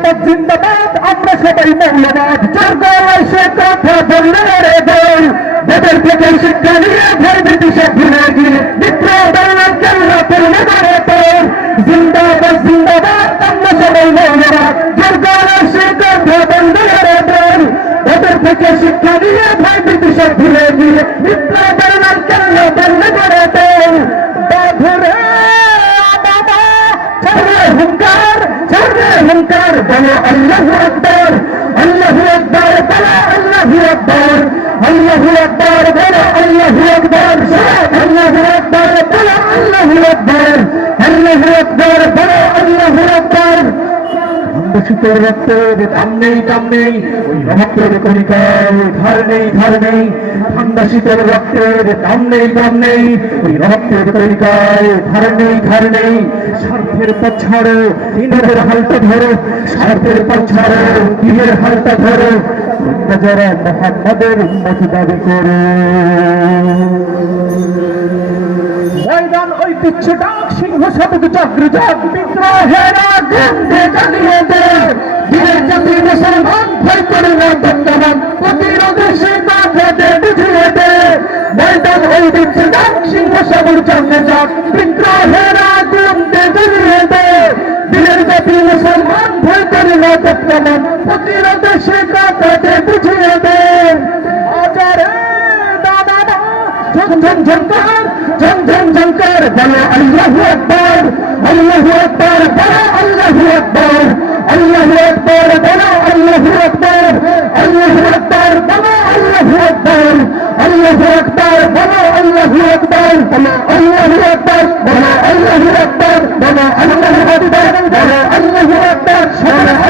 জিন্দাবাদ জিন্দাবাদ আমরা সবাই মৌলবাদ যার গলায় সে কথা বললে রে দল বেদের থেকে শিক্ষা নিয়ে ভয় ভীতি সব ভুলে গিয়ে মিত্র বললাম কেল্লা করলে করে তোর জিন্দাবাদ জিন্দাবাদ আমরা সবাই মৌলবাদ যার গলায় সে কথা বললে রে দল বেদের থেকে শিক্ষা নিয়ে ভয় ভীতি সব ভুলে গিয়ে মিত্র হুঙ্কার বলো আল্লাহ আকবর আল্লাহ আকবর বলো আল্লাহ আকবর আল্লাহ আকবর বলো আল্লাহ আকবর আল্লাহ আকবর বলো আল্লাহ আকবর আল্লাহ আকবর বলো অম্বসিতের রক্তের দাম নেই দাম নেই। রক্তের কণিকায় ধার নেই ধার নেই। ঠান্ডা শীতের রক্তের দাম নেই দাম নেই। ওই রক্তের কণিকায় ধার নেই ধার নেই। স্বার্থের পথ ছাড়ো, দিনের হালটা ধরো। স্বার্থের পথ ছাড়ো, দিনের হালটা ধরো। যারা মোহাম্মদের উন্মত দাবি করো ডাক সিংহ শতক চক্র যাক বিদ্রোহেরা গন্ধে জানিয়ে দে। দিনের জাতি মুসলমান ভয় করে না বর্তমান। প্রতিরোধে সে কাঁধে বুঝিয়ে দে। ময়দান ঐতিহ্য ডাক সিংহ শতক চক্র যাক। বিদ্রোহেরা গন্ধে জানিয়ে দে। দিনের জাতি মুসলমান ভয় করে না বর্তমান। প্রতিরোধে সে কাঁধে বুঝিয়ে দে। झन झन झनकार झन झन झनकार बड़ा अल्लाह अकबर अल्लाह अकबर बड़ा अल्लाह अकबर अल्लाह अकबर बड़ा अल्लाह अकबर अल्लाह अकबर बड़ा अल्लाह अकबर अल्लाह अकबर बड़ा अल्लाह अकबर बड़ा अल्लाह अकबर बड़ा अल्लाह अकबर बड़ा अल्लाह अकबर बड़ा अल्लाह अकबर